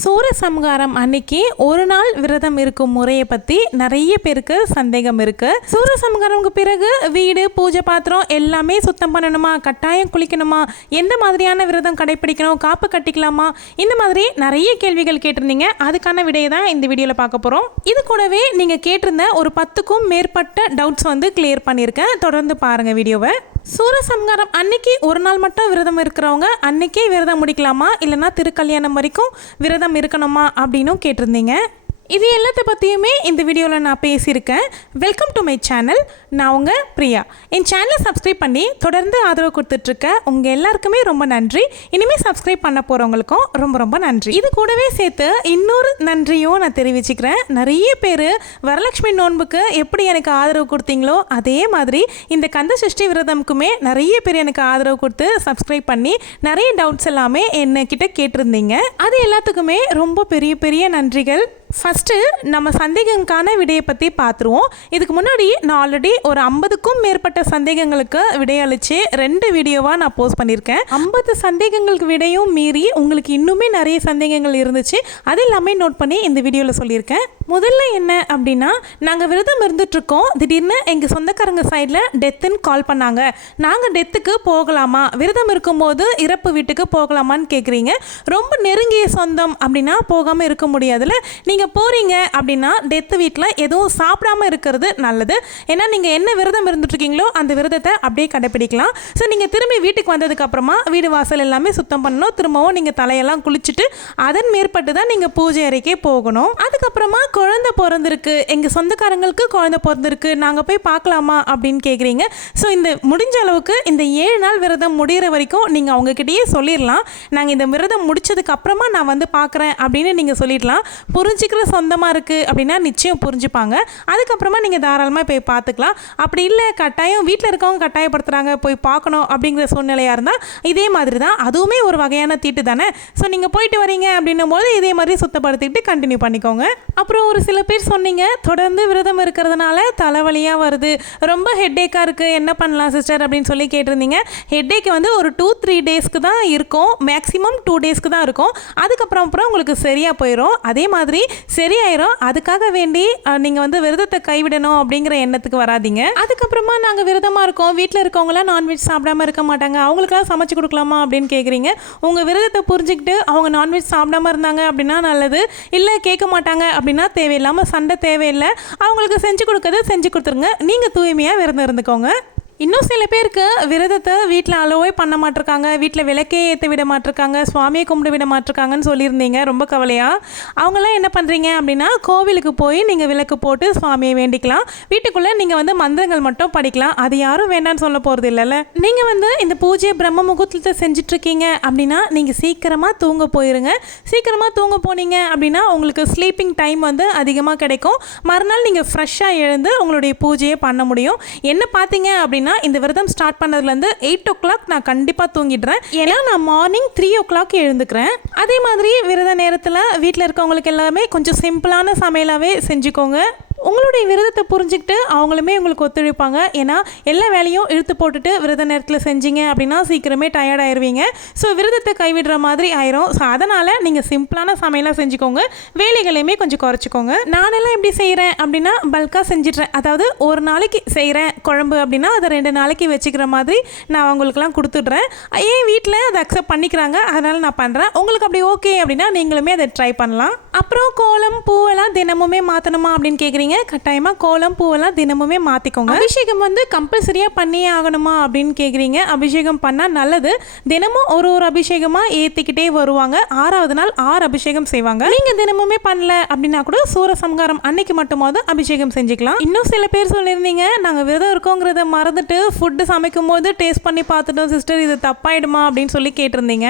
சூரசம்ஹாரம் அன்னைக்கு ஒரு நாள் விரதம் இருக்கும் முறையை பற்றி நிறைய பேருக்கு சந்தேகம் இருக்குது. சூரசம்ஹாரம்க்கு பிறகு வீடு பூஜை பாத்திரம் எல்லாமே சுத்தம் பண்ணணுமா, கட்டாயம் குளிக்கணுமா, எந்த மாதிரியான விரதம் கடைப்பிடிக்கணும், காப்பு கட்டிக்கலாமா, இந்த மாதிரி நிறைய கேள்விகள் கேட்டிருந்தீங்க. அதுக்கான விடையை தான் இந்த வீடியோவில் பார்க்க போகிறோம். இது கூடவே நீங்கள் கேட்டிருந்த ஒரு 10க்கும் மேற்பட்ட டவுட்ஸ் வந்து கிளியர் பண்ணியிருக்கேன். தொடர்ந்து பாருங்கள் வீடியோவை. சூரசம்ஹாரம் அன்னைக்கு ஒரு நாள் மட்டும் விரதம் இருக்கிறவங்க அன்னைக்கே விரதம் முடிக்கலாமா, இல்லைனா திருக்கல்யாணம் வரைக்கும் விரதம் இருக்கணுமா அப்படின்னும் கேட்டிருந்தீங்க. இது எல்லாத்த பற்றியுமே இந்த வீடியோவில் நான் பேசியிருக்கேன். Welcome to my channel. நான் உங்கள் பிரியா. என் சேனலை சப்ஸ்கிரைப் பண்ணி தொடர்ந்து ஆதரவு கொடுத்துட்ருக்க உங்கள் எல்லாருக்குமே ரொம்ப நன்றி. இனிமேல் சப்ஸ்கிரைப் பண்ண போகிறவங்களுக்கும் ரொம்ப ரொம்ப நன்றி. இது கூடவே சேர்த்து இன்னொரு நன்றியும் நான் தெரிவிச்சுக்கிறேன். நிறைய பேர் வரலட்சுமி நோன்புக்கு எப்படி எனக்கு ஆதரவு கொடுத்தீங்களோ அதே மாதிரி இந்த கந்த சஷ்டி விரதம்க்குமே நிறைய பேர் எனக்கு ஆதரவு கொடுத்து சப்ஸ்கிரைப் பண்ணி நிறைய டவுட்ஸ் எல்லாமே என்கிட்ட கேட்டிருந்தீங்க. அது எல்லாத்துக்குமே ரொம்ப பெரிய பெரிய நன்றிகள். ஃபஸ்ட்டு நம்ம சந்தேகங்களுக்கான விடையை பற்றி பார்த்துருவோம். இதுக்கு முன்னாடி நான் ஆல்ரெடி ஒரு 50க்கும் மேற்பட்ட சந்தேகங்களுக்கு விடையளித்து 2 வீடியோவாக நான் போஸ்ட் பண்ணியிருக்கேன். 50 சந்தேகங்களுக்கு விடையும் மீறி உங்களுக்கு இன்னுமே நிறைய சந்தேகங்கள் இருந்துச்சு. அது எல்லாமே நோட் பண்ணி இந்த வீடியோவில் சொல்லியிருக்கேன். முதல்ல என்ன அப்படின்னா, நாங்கள் விரதம் இருந்துகிட்ருக்கோம், திடீர்னு எங்கள் சொந்தக்காரங்க சைடில் டெத்துன்னு கால் பண்ணாங்க. நாங்கள் டெத்துக்கு போகலாமா, விரதம் இருக்கும்போது இறப்பு வீட்டுக்கு போகலாமான்னு கேட்குறீங்க. ரொம்ப நெருங்கிய சொந்தம் அப்படின்னா போகாமல் இருக்க முடியாதுல்ல. நீங்கள் போகிறீங்க அப்படின்னா டெத்து வீட்டில் எதுவும் சாப்பிடாமல் இருக்கிறது நல்லது. ஏன்னா நீங்கள் என்ன விரதம் இருந்துட்டுருக்கீங்களோ அந்த விரதத்தை அப்படியே கடைப்பிடிக்கலாம். ஸோ நீங்கள் திரும்பி வீட்டுக்கு வந்ததுக்கப்புறமா வீடு வாசல் எல்லாமே சுத்தம் பண்ணணும். திரும்பவும் நீங்கள் தலையெல்லாம் குளிச்சுட்டு அதன் மேற்பட்டு தான் நீங்கள் பூஜை அறைக்கே போகணும். அதுக்கப்புறமா குழந்தை பிறந்திருக்கு, எங்கள் சொந்தக்காரங்களுக்கு குழந்தை பிறந்திருக்கு, நாங்கள் போய் பார்க்கலாமா அப்படின்னு கேட்குறீங்க. ஸோ இந்த முடிஞ்ச அளவுக்கு இந்த 7 நாள் விரதம் முடிகிற வரைக்கும் நீங்கள் அவங்கக்கிட்டேயே சொல்லிடலாம். நாங்கள் இந்த விரதம் முடிச்சதுக்கு அப்புறமா நான் வந்து பார்க்குறேன் அப்படின்னு நீங்கள் சொல்லிடலாம். புரிஞ்சுக்கிற சொந்தமாக இருக்குது அப்படின்னா நிச்சயம் புரிஞ்சுப்பாங்க. அதுக்கப்புறமா நீங்கள் தாராளமாக போய் பார்த்துக்கலாம். அப்படி இல்லை கட்டாயம் வீட்டில் இருக்கவங்க கட்டாயப்படுத்துகிறாங்க போய் பார்க்கணும் அப்படிங்கிற சூழ்நிலையாக இருந்தால் இதே மாதிரி தான், அதுவுமே ஒரு வகையான தீட்டு தானே. ஸோ நீங்கள் போயிட்டு வரீங்க அப்படின்னும் போது இதே மாதிரி சுத்தப்படுத்திக்கிட்டு கண்டினியூ பண்ணிக்கோங்க. அப்புறம் ஒரு சில பேர் சொன்னீங்க, தொடர்ந்து விரதம் இருக்கிறதுனால தலைவலியாக வருது, ரொம்ப ஹெட்டேக்காக இருக்குது, என்ன பண்ணலாம் சிஸ்டர் அப்படின்னு சொல்லி கேட்டிருந்தீங்க. ஹெட்டேக் வந்து ஒரு 2-3 டேஸ்க்கு தான் இருக்கும், மேக்ஸிமம் 2 டேஸ்க்கு தான் இருக்கும். அதுக்கப்புறம் உங்களுக்கு சரியாக போயிடும். அதே மாதிரி சரியாயிரும். அதுக்காக வேண்டி நீங்கள் வந்து விரதத்தை கைவிடணும் அப்படிங்கிற எண்ணத்துக்கு வராதிங்க. அதுக்கப்புறமா நாங்கள் விரதமாக இருக்கோம், வீட்டில் இருக்கவங்களாம் நான்வெஜ் சாப்பிடாம இருக்க மாட்டாங்க, அவங்களுக்கெல்லாம் சமைச்சு கொடுக்கலாமா அப்படின்னு கேட்குறீங்க. உங்கள் விரதத்தை புரிஞ்சுக்கிட்டு அவங்க நான்வெஜ் சாப்பிடாம இருந்தாங்க அப்படின்னா நல்லது. இல்லை கேட்க மாட்டாங்க அப்படின்னா தேவையில்லாமல் சண்டை தேவையில்லை. அவங்களுக்கு செஞ்சு கொடுத்துருங்க. நீங்கள் தூய்மையாக விரதம் இருந்துக்கோங்க. இன்னும் சில பேருக்கு விரதத்தை வீட்டில் அலோவே பண்ண மாட்டிருக்காங்க, வீட்டில் விளக்கே ஏற்ற விட மாட்டிருக்காங்க, சுவாமியை கும்பிட விட மாட்டிருக்காங்கன்னு சொல்லியிருந்தீங்க. ரொம்ப கவலையாக அவங்களாம் என்ன பண்ணுறீங்க அப்படின்னா, கோவிலுக்கு போய் நீங்கள் விளக்கு போட்டு சுவாமியை வேண்டிக்கலாம். வீட்டுக்குள்ளே நீங்கள் வந்து மந்திரங்கள் மட்டும் படிக்கலாம். அது யாரும் வேண்டான்னு சொல்ல போகிறது இல்லைல்ல. நீங்கள் வந்து இந்த பூஜையை பிரம்ம முகூர்த்தத்தை செஞ்சிட்ருக்கீங்க அப்படின்னா நீங்கள் சீக்கிரமாக தூங்க போயிருங்க. சீக்கிரமாக தூங்க போனீங்க அப்படின்னா உங்களுக்கு ஸ்லீப்பிங் டைம் வந்து அதிகமாக கிடைக்கும். மறுநாள் நீங்கள் ஃப்ரெஷ்ஷாக எழுந்து உங்களுடைய பூஜையை பண்ண முடியும். என்ன பார்த்தீங்க அப்படின்னா, இந்த விரதம் ஸ்டார்ட் பண்ணதுலேருந்து 8 o'clock நான் கண்டிப்பாக தூங்கிடுறேன். ஏன்னா நான் மார்னிங் 3 o'clock எழுந்துக்கிறேன். அதே மாதிரி விரத நேரத்தில் வீட்டில் இருக்கவங்களுக்கு எல்லாமே கொஞ்சம் சிம்பிளான சமையலாகவே செஞ்சுக்கோங்க. உங்களுடைய விரதத்தை புரிஞ்சுக்கிட்டு அவங்களுமே உங்களுக்கு ஒத்துழைப்பாங்க. ஏன்னா எல்லா வேலையும் இழுத்து போட்டுட்டு விரத நேரத்தில் செஞ்சீங்க அப்படின்னா சீக்கிரமே டயர்ட் ஆயிடுவீங்க. ஸோ விரதத்தை கைவிடுற மாதிரி ஆயிரும். ஸோ அதனால் நீங்கள் சிம்பிளான சமையலாக செஞ்சுக்கோங்க, வேலைகளையுமே கொஞ்சம் குறைச்சிக்கோங்க. நானெல்லாம் எப்படி செய்கிறேன் அப்படின்னா பல்காக செஞ்சிட்றேன். அதாவது ஒரு நாளைக்கு செய்கிறேன் குழம்பு அப்படின்னா அதை 2 நாளைக்கு வச்சுக்கிற மாதிரி நான் அவங்களுக்குலாம் கொடுத்துட்றேன். ஏன் வீட்டில் அதை அக்செப்ட் பண்ணிக்கிறாங்க, அதனால் நான் பண்ணுறேன். உங்களுக்கு அப்படி ஓகே அப்படின்னா நீங்களுமே அதை ட்ரை பண்ணலாம். அப்புறம் கோலம் பூவெல்லாம் தினமுமே மாற்றணுமா அப்படின்னு கேட்குறீங்க. கட்டாயமாக கோலம் பூவெல்லாம் தினமுமே மாற்றிக்கோங்க. அபிஷேகம் வந்து கம்பல்சரியாக பண்ணியே ஆகணுமா அப்படின்னு கேட்குறீங்க. அபிஷேகம் பண்ணால் நல்லது. தினமும் ஒரு அபிஷேகமாக ஏற்றிக்கிட்டே வருவாங்க. 6வது நாள் 6 அபிஷேகம் செய்வாங்க. நீங்கள் தினமுமே பண்ணல அப்படின்னா கூட சூரசம்ஹாரம் அன்னைக்கு மட்டுமாவது அபிஷேகம் செஞ்சுக்கலாம். இன்னும் சில பேர் சொல்லியிருந்தீங்க, நாங்கள் விரதம் இருக்கோங்கிறத மறந்துட்டு ஃபுட்டு சமைக்கும் போது டேஸ்ட் பண்ணி பார்த்துட்டோம் சிஸ்டர், இது தப்பாயிடுமா அப்படின்னு சொல்லி கேட்டிருந்தீங்க.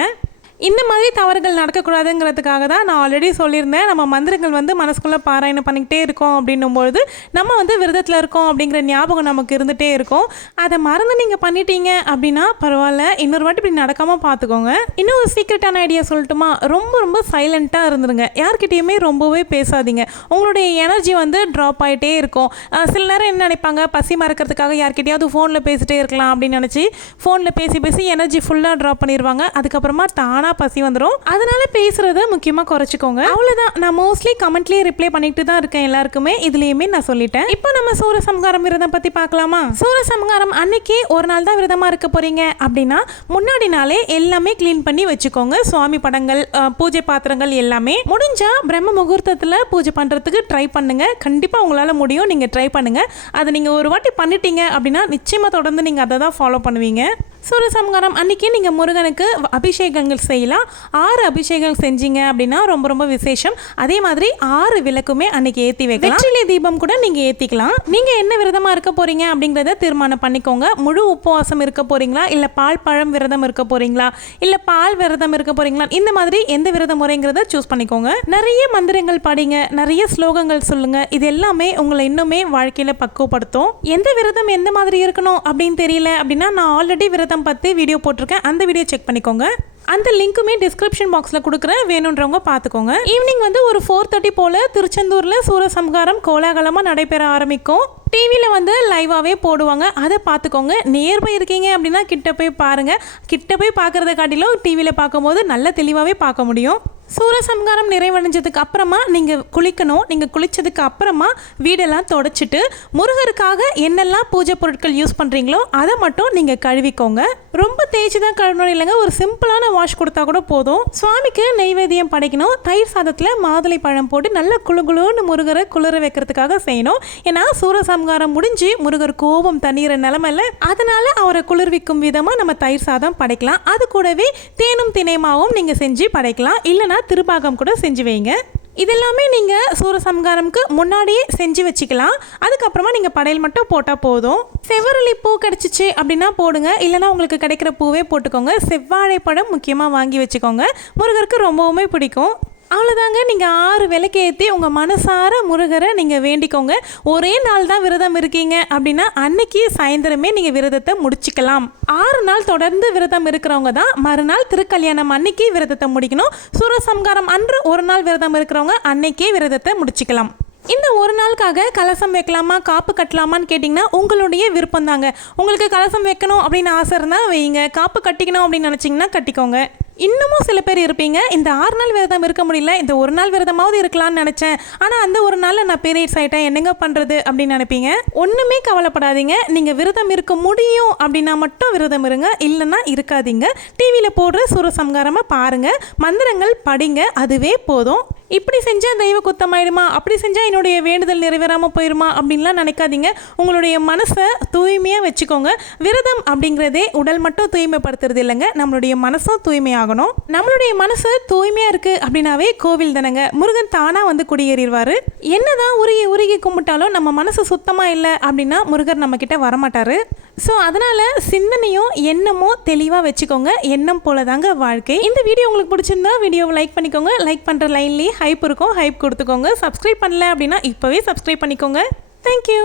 இந்த மாதிரி தவறுகள் நடக்கக்கூடாதுங்கிறதுக்காக தான் நான் ஆல்ரெடி சொல்லியிருந்தேன். நம்ம மந்திரங்கள் வந்து மனசுக்குள்ளே பாராயணம் பண்ணிக்கிட்டே இருக்கோம் அப்படின்னும்பொழுது நம்ம வந்து விரதத்தில் இருக்கோம் அப்படிங்கிற ஞாபகம் நமக்கு இருந்துகிட்டே இருக்கும். அதை மறந்து நீங்கள் பண்ணிட்டீங்க அப்படின்னா பரவாயில்ல, இன்னொரு வாட்டி இப்படி நடக்காமல் பார்த்துக்கோங்க. இன்னும் ஒரு சீக்ரெட்டான ஐடியா சொல்லட்டுமா? ரொம்ப ரொம்ப சைலண்ட்டாக இருந்துருங்க. யார்கிட்டையுமே ரொம்பவே பேசாதீங்க. உங்களுடைய எனர்ஜி வந்து ட்ராப் ஆகிட்டே இருக்கும். சில நேரம் என்ன நினைப்பாங்க, பசி மறக்கிறதுக்காக யார்கிட்டையாவது ஃபோனில் பேசிகிட்டே இருக்கலாம் அப்படின்னு நினச்சி ஃபோனில் பேசி எனர்ஜி ஃபுல்லாக ட்ராப் பண்ணிடுவாங்க. அதுக்கப்புறமா தானாக தானா பசி வந்துடும். அதனால பேசுறத முக்கியமா குறைச்சிக்கோங்க. அவ்வளவுதான். நான் மோஸ்ட்லி கமெண்ட்லயே ரிப்ளை பண்ணிட்டு தான் இருக்கேன் எல்லாருக்குமே. இதுலயுமே நான் சொல்லிட்டேன். இப்போ நம்ம சூரசம்ஹாரம் விரதம் பத்தி பார்க்கலாமா? சூரசம்ஹாரம் அன்னைக்கு ஒரு நாள் தான் விரதமா இருக்க போறீங்க அப்படின்னா முன்னாடி நாளே எல்லாமே கிளீன் பண்ணி வச்சுக்கோங்க. சுவாமி படங்கள், பூஜை பாத்திரங்கள் எல்லாமே. முடிஞ்சா பிரம்ம முகூர்த்தத்துல பூஜை பண்றதுக்கு ட்ரை பண்ணுங்க. கண்டிப்பா உங்களால முடியும். நீங்க ட்ரை பண்ணுங்க. அதை நீங்க ஒரு வாட்டி பண்ணிட்டீங்க அப்படின்னா நிச்சயமா தொடர்ந்து நீங்க அதை தான் ஃபாலோ பண்ணுவீங்க. சூரசம்ஹாரம் அன்னைக்கு நீங்கள் முருகனுக்கு அபிஷேகங்கள் செய்யலாம். 6 அபிஷேகம் செஞ்சீங்க அப்படின்னா ரொம்ப ரொம்ப விசேஷம். அதே மாதிரி 6 விளக்குமே அன்னைக்கு ஏற்றி வைக்கலாம். வெற்றிலை தீபம் கூட நீங்கள் ஏற்றிக்கலாம். நீங்கள் என்ன விரதமாக இருக்க போறீங்க அப்படிங்கிறத தீர்மானம் பண்ணிக்கோங்க. முழு உபவாசம் இருக்க போறீங்களா, இல்லை பால் பழம் விரதம் இருக்க போறீங்களா, இல்லை பால் விரதம் இருக்க போறீங்களா, இந்த மாதிரி எந்த விரத முறைங்கிறத சூஸ் பண்ணிக்கோங்க. நிறைய மந்திரங்கள் படிங்க, நிறைய ஸ்லோகங்கள் சொல்லுங்க. இது எல்லாமே உங்களை இன்னுமே வாழ்க்கையில் பக்குவப்படுத்தும். எந்த விரதம் எந்த மாதிரி இருக்கணும் அப்படின்னு தெரியல அப்படின்னா நான் ஆல்ரெடி விரதம் பற்றி வீடியோ போட்டிருக்கேன். அந்த வீடியோ செக் பண்ணிக்கோங்க. அந்த லிங்க்குமே டிஸ்கிரிப்ஷன் பாக்ஸில் கொடுக்குறேன், வேணுன்றவங்க பார்த்துக்கோங்க. ஈவினிங் வந்து ஒரு 4:30 போல் திருச்செந்தூரில் சூரசம்ஹாரம் கோலாகலமாக நடைபெற ஆரம்பிக்கும். டிவியில் வந்து லைவாகவே போடுவாங்க, அதை பார்த்துக்கோங்க. நியர்பை இருக்கீங்க அப்படின்னா கிட்ட போய் பாருங்கள். கிட்ட போய் பார்க்குறத காட்டிலும் டிவியில் பார்க்கும்போது நல்ல தெளிவாகவே பார்க்க முடியும். சூரசம்ஹாரம் நிறைவடைஞ்சதுக்கு அப்புறமா நீங்கள் குளிக்கணும். நீங்கள் குளித்ததுக்கு அப்புறமா வீடெல்லாம் தொடச்சிட்டு முருகருக்காக என்னெல்லாம் பூஜை பொருட்கள் யூஸ் பண்ணுறீங்களோ அதை மட்டும் நீங்கள் கழுவிக்கோங்க. ரொம்ப தேய்ச்சி தான் கழுவணும் இல்லைங்க, ஒரு சிம்பிளான வாஷ் கொடுத்தா கூட போதும். சுவாமிக்கு நெய்வேத்தியம் படைக்கணும். தயிர் சாதத்தில் மாதுளை பழம் போட்டு நல்லா குளுகுளுன்னு முருகரை குளிர வைக்கிறதுக்காக செய்யணும். ஏன்னா சூரசம்ஹாரம் முடிஞ்சு முருகர் கோபம் தண்ணீர நிலமையில, அதனால அவரை குளிர்விக்கும் விதமாக நம்ம தயிர் சாதம் படைக்கலாம். அது கூடவே தேனும் தினைமாவும் நீங்கள் செஞ்சு படைக்கலாம். இல்லைனா திருப்பாகம் கூட செஞ்சு வைங்க. இதெல்லாமே நீங்கள் சூரசம்ஹாரம்க்கு முன்னாடியே செஞ்சு வச்சுக்கலாம். அதுக்கப்புறமா நீங்கள் படையல் மட்டும் போட்டால் போதும். செவ்வரளி பூ கிடச்சிச்சு அப்படின்னா போடுங்க. இல்லைனா உங்களுக்கு கிடைக்கிற பூவே போட்டுக்கோங்க. செவ்வாழை பழம் முக்கியமாக வாங்கி வச்சுக்கோங்க. முருகருக்கு ரொம்பவுமே பிடிக்கும். அவ்வளோதாங்க. நீங்கள் 6 விளக்கு ஏற்றி உங்கள் மனசார முருகரை நீங்கள் வேண்டிக்கோங்க. ஒரே நாள் தான் விரதம் இருக்கீங்க அப்படின்னா அன்னைக்கு சாயந்தரமே நீங்கள் விரதத்தை முடிச்சுக்கலாம். 6 நாள் தொடர்ந்து விரதம் இருக்கிறவங்க தான் மறுநாள் திருக்கல்யாணம் அன்னைக்கு விரதத்தை முடிக்கணும். சூரசம்ஹாரம் அன்று ஒரு நாள் விரதம் இருக்கிறவங்க அன்னைக்கே விரதத்தை முடிச்சுக்கலாம். இந்த ஒரு நாளுக்காக கலசம் வைக்கலாமா, காப்பு கட்டலாமான்னு கேட்டிங்கன்னா உங்களுடைய விருப்பம் தாங்க. உங்களுக்கு கலசம் வைக்கணும் அப்படின்னு ஆசை இருந்தால் வைங்க. காப்பு கட்டிக்கணும் அப்படின்னு நினச்சிங்கன்னா கட்டிக்கோங்க. இன்னமும் சில பேர் இருப்பீங்க, இந்த 6 நாள் விரதம் இருக்க முடியல, இந்த ஒரு நாள் விரதமாவது இருக்கலாம்னு நினச்சேன், ஆனால் அந்த ஒரு நாளில் நான் பீரியட்ஸ் ஆகிட்டேன், என்னங்க பண்ணுறது அப்படின்னு நினைப்பீங்க. ஒன்றுமே கவலைப்படாதீங்க. நீங்கள் விரதம் இருக்க முடியும் அப்படின்னா மட்டும் விரதம் இருங்க, இல்லைன்னா இருக்காதீங்க. டிவியில் போடுற சூரசம்ஹாரமாக பாருங்கள், மந்திரங்கள் படிங்க, அதுவே போதும். இப்படி செஞ்சால் தெய்வ குத்தமாயிடுமா, அப்படி செஞ்சால் என்னுடைய வேண்டுதல் நிறைவேறாமல் போயிடுமா அப்படின்லாம் நினைக்காதீங்க. உங்களுடைய மனசை தூய்மையாக வச்சுக்கோங்க. விரதம் அப்படிங்கிறதே உடல் மட்டும் தூய்மைப்படுத்துறது இல்லைங்க, நம்மளுடைய மனசும் தூய்மையாகும். நம்மளுடைய மனசு தூய்மையா இருக்கு அப்படின்னாவே கோவில் தானங்க. முருகன் தானா வந்து குடியேறிடுவாரு. என்னதான் உருகி உருகி கும்பிட்டாலும் நம்ம மனசு சுத்தமா இல்லை அப்படின்னா முருகர் நம்ம கிட்ட வரமாட்டாரு. ஸோ அதனால சிந்தனையும் எண்ணமும் தெளிவாக வச்சுக்கோங்க. எண்ணம் போல தாங்க வாழ்க்கை. இந்த வீடியோ உங்களுக்கு பிடிச்சிருந்தா வீடியோவை லைக் பண்ணிக்கோங்க. லைக் பண்ணுற லைன்லேயே ஹைப் இருக்கும், ஹைப் கொடுத்துக்கோங்க. சப்ஸ்கிரைப் பண்ணல அப்படின்னா இப்போவே சப்ஸ்கிரைப் பண்ணிக்கோங்க. தேங்க்யூ.